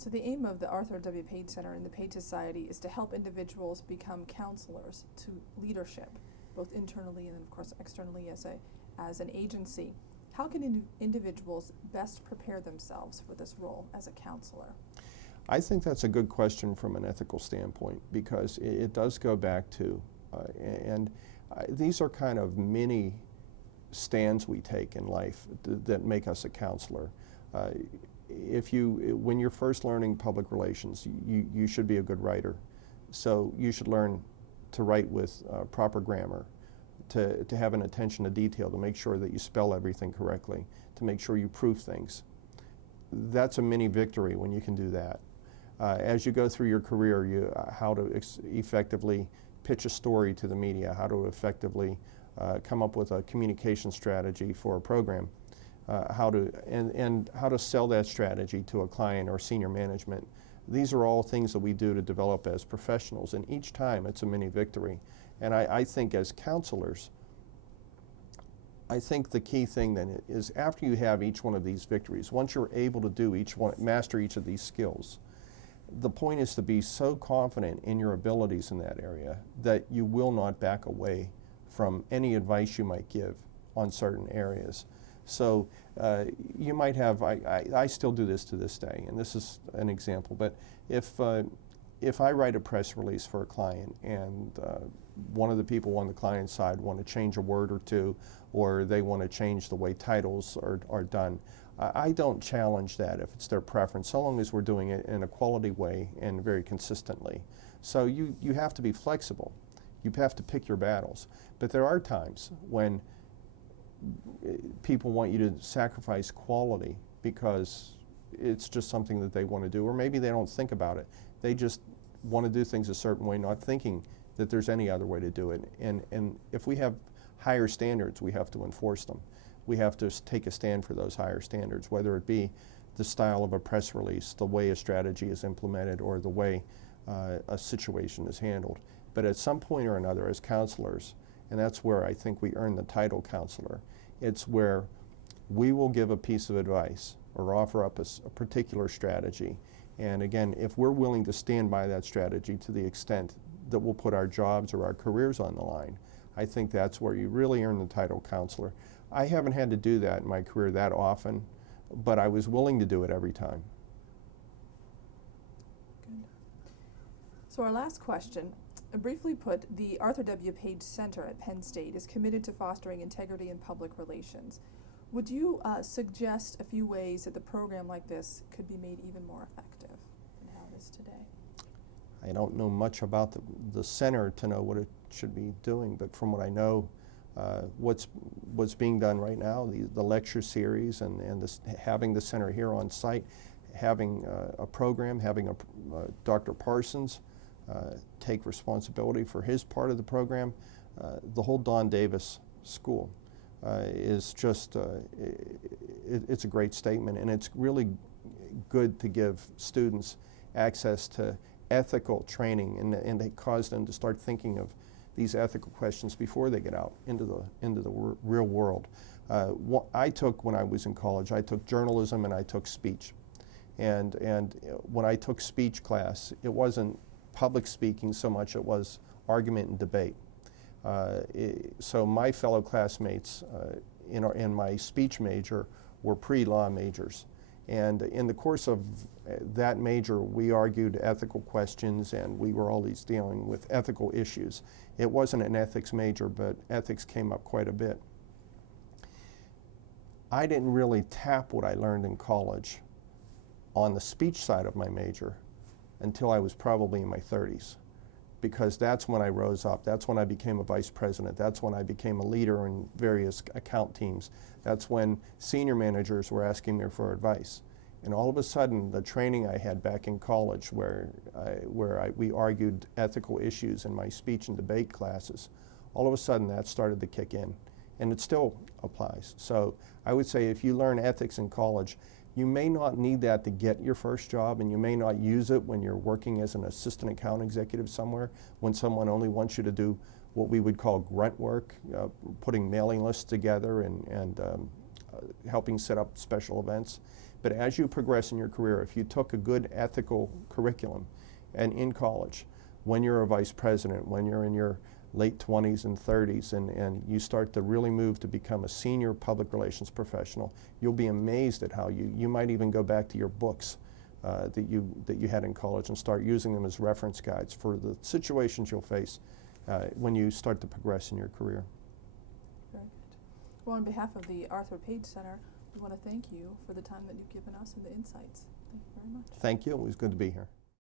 So the aim of the Arthur W. Page Center and the Page Society is to help individuals become counselors to leadership, both internally and of course externally as an agency. How can individuals best prepare themselves for this role as a counselor? I think that's a good question from an ethical standpoint, because it does go back to, these are kind of mini stands we take in life that make us a counselor. When you're first learning public relations, you should be a good writer. So you should learn to write with proper grammar, to have an attention to detail, to make sure that you spell everything correctly, to make sure you proof things. That's a mini victory when you can do that. As you go through your career, how to effectively pitch a story to the media, how to effectively come up with a communication strategy for a program, how to sell that strategy to a client or senior management. These are all things that we do to develop as professionals, and each time it's a mini victory. And I think as counselors, I think the key thing then is, after you have each one of these victories, once you're able to do each one, master each of these skills, the point is to be so confident in your abilities in that area that you will not back away from any advice you might give on certain areas. So you might have, I still do this to this day, and this is an example, but if I write a press release for a client and one of the people on the client side want to change a word or two, or they want to change the way titles are done, I don't challenge that if it's their preference, so long as we're doing it in a quality way and very consistently. So you have to be flexible. You have to pick your battles. But there are times when people want you to sacrifice quality because it's just something that they want to do, or maybe they don't think about it. They just want to do things a certain way, not thinking that there's any other way to do it. And if we have higher standards, we have to enforce them. We have to take a stand for those higher standards, whether it be the style of a press release, the way a strategy is implemented, or the way a situation is handled. But at some point or another, as counselors, and that's where I think we earn the title counselor, it's where we will give a piece of advice or offer up a particular strategy. And again, if we're willing to stand by that strategy to the extent that we'll put our jobs or our careers on the line, I think that's where you really earn the title counselor. I haven't had to do that in my career that often, but I was willing to do it every time. Good. So our last question, briefly put, the Arthur W. Page Center at Penn State is committed to fostering integrity in public relations. Would you suggest a few ways that the program like this could be made even more effective than how it is today? I don't know much about the center to know what it should be doing, but from what I know, what's being done right now, the lecture series and having the center here on site, having a program, having Dr. Parsons take responsibility for his part of the program, the whole Don Davis School is just, it's a great statement, and it's really good to give students access to ethical training and they cause them to start thinking of these ethical questions before they get out into the real world. I took, when I was in college, I took journalism and I took speech. And when I took speech class, it wasn't public speaking so much, it was argument and debate. So my fellow classmates in my speech major were pre-law majors. And in the course of that major, we argued ethical questions and we were always dealing with ethical issues. It wasn't an ethics major, but ethics came up quite a bit. I didn't really tap what I learned in college on the speech side of my major until I was probably in my 30s, because that's when I rose up. That's when I became a vice president. That's when I became a leader in various account teams. That's when senior managers were asking me for advice. And all of a sudden, the training I had back in college where we argued ethical issues in my speech and debate classes, all of a sudden that started to kick in. And it still applies. So I would say if you learn ethics in college, you may not need that to get your first job, and you may not use it when you're working as an assistant account executive somewhere, when someone only wants you to do what we would call grunt work, putting mailing lists together and helping set up special events. But as you progress in your career, if you took a good ethical curriculum and in college, when you're a vice president, when you're in your late 20s and 30s, and you start to really move to become a senior public relations professional, you'll be amazed at how you might even go back to your books that you had in college and start using them as reference guides for the situations you'll face when you start to progress in your career. Very good. Well, on behalf of the Arthur Page Center, we want to thank you for the time that you've given us and the insights. Thank you very much. Thank you. It was good to be here.